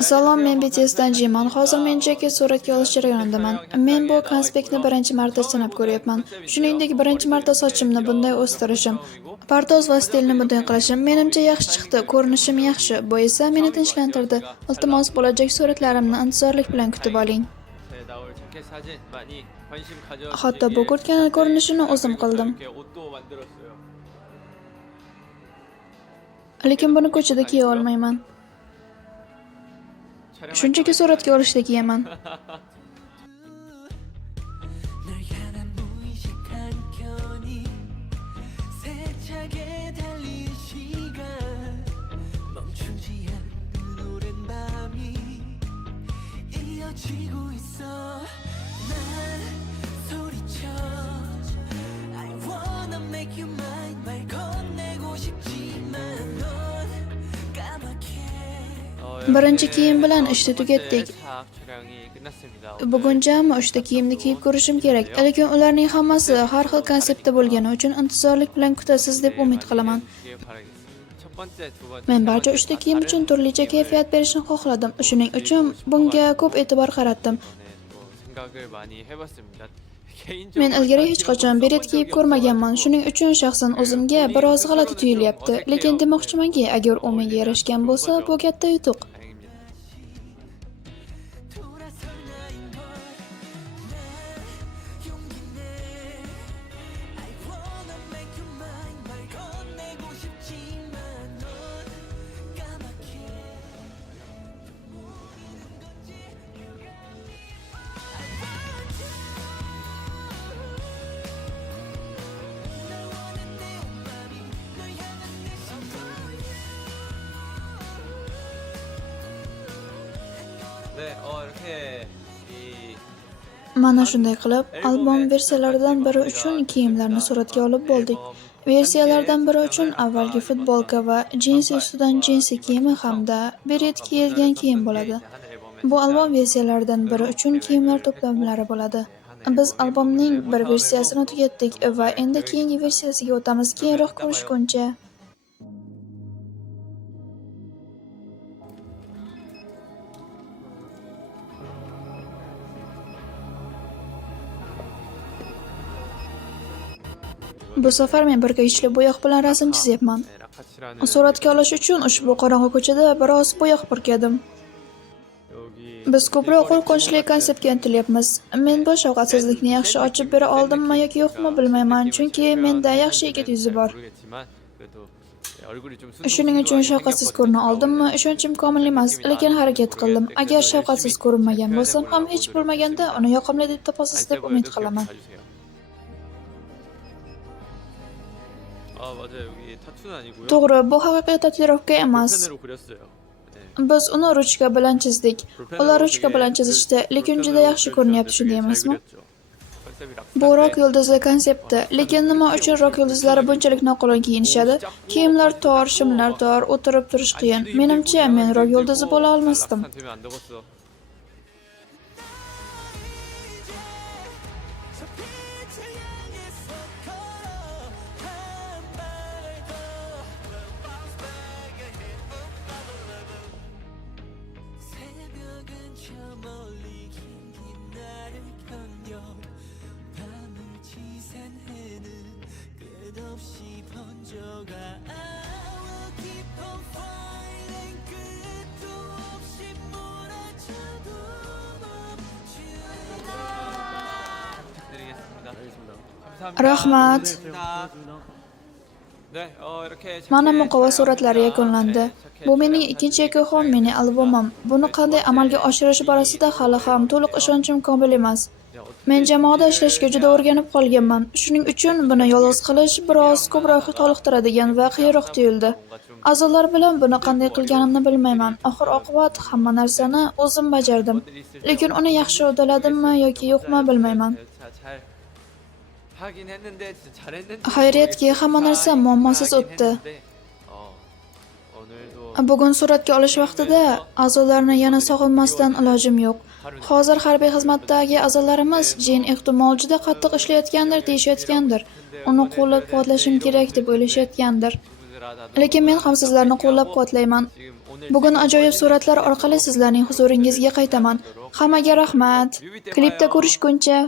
Salom, men BTSdan Jiman. Hozir men jaket suratga olish jarayonidaman. Men bu konspektni birinchi marta sinab ko'ryapman. Shuningdek, birinchi marta sochimni bunday o'stirishim, pardoz va stilni bunday qilishim menimcha yaxshi chiqdi. Ko'rinishim yaxshi. Bu esa meni tinchlantirdi. Iltimos, bo'lajak suratlarimni intizorlik bilan kutib oling. Hatto bu kurtkani ko'rinishini o'zim qildim. Lekin buni ko'chada kiya olmayman. Shunchaki suratga olishda kiyaman. Birinchi kiyim bilan ishni tugatdik. Bugun jami 3 ta kiyimni kiyib ko'rishim kerak. Lekin ularning hammasi har xil konseptda bo'lgani uchun intizorlik bilan kutasiz deb umid qilaman. Men barcha 3 ta kiyim uchun turlicha kayfiyat berishni xohladim. Shuning uchun bunga ko'p e'tibor qaratdim. Men ilgari hech qachon beret kiyib ko'rmaganman. Shuning uchun shaxsan o'zimga biroz g'alati tuyulyapti. Lekin demoqchimanki, agar u menga yarashgan bo'lsa, bu katta yutuq. Mana shunday qilib, albom versiyalaridan biri uchun kiyimlarni suratga olib bo'ldik. Versiyalardan biri uchun avvalgi futbolka va jinsi ustidan jinsi kiyimi hamda beret kiyilgan kiyim bo'ladi. Bu albom versiyalaridan biri uchun kiyimlar to'plamlari bo'ladi. Biz albomning bir versiyasini tugatdik va endi keyingi versiyasiga o'tamiz. Keyinroq ko'rishguncha. Bu safar men bir ichli bo'yoq bilan rasm chizyapman. Suratga olish uchun ushbu qorong'u ko'chada biroz bo'yoq purkadim. Biz ko'proq qo'rqinchli konseptga intilyapmiz. Men bu shafqatsizlikni yaxshi ochib bera oldimmi yoki yo'qmi bilmayman, chunki menda yaxshi yigit yuzi bor. Shuning uchun shafqatsiz ko'rina oldimmi, ishonchim komil emas, lekin harakat qildim. Agar shafqatsiz ko'rinmagan bo'lsam ham hech bo'lmaganda uni yoqimli deb topasiz deb umid qilaman. To'g'ri, bu haqiqiy tatuirovka emas. Biz uni ruchka bilan chizdik. Ular ruchka bilan chizishdi, lekin juda yaxshi ko'rinyapti, shunday emasmi? Bu rok yulduzi konsepti, lekin nima uchun rok yulduzlari bunchalik noqulay kiyinishadi? Kiyimlar tor, shimlar tor, o'tirib turish qiyin. Menimcha, men rok yulduzi bo'la olmasdim. Rahmat. Mana muqova suratlari yakunlandi. Bu mening ikkinchi yakun mini albomim. Buni qanday amalga oshirish borasida hali ham to'liq ishonchim komil emas. Men jamoada ishlashga juda o'rganib qolganman. Shuning uchun buni yolg'iz qilish biroz ko'proq toliqtiradigan va qiyinroq tuyuldi. A'zolar bilan buni qanday qilganimni bilmayman. Oxir-oqibat hamma narsani o'zim bajardim. Lekin uni yaxshi uddaladimmi yoki yo'qmi bilmayman. Xayriyatki, hamma narsa muammosiz o'tdi. Bugun suratga olish vaqtida a'zolarni yana sog'inmasdan ilojim yo'q. Hozir harbiy xizmatdagi a'zolarimiz Jin ehtimol juda qattiq ishlayotgandir deyishayotgandir. Uni qo'llab-quvvatlashim kerak deb o'ylashayotgandir. Lekin men ham sizlarni qo'llab-quvvatlayman. Bugun ajoyib suratlar orqali sizlarning huzuringizga qaytaman. Hammaga rahmat. Klipda ko'rishguncha.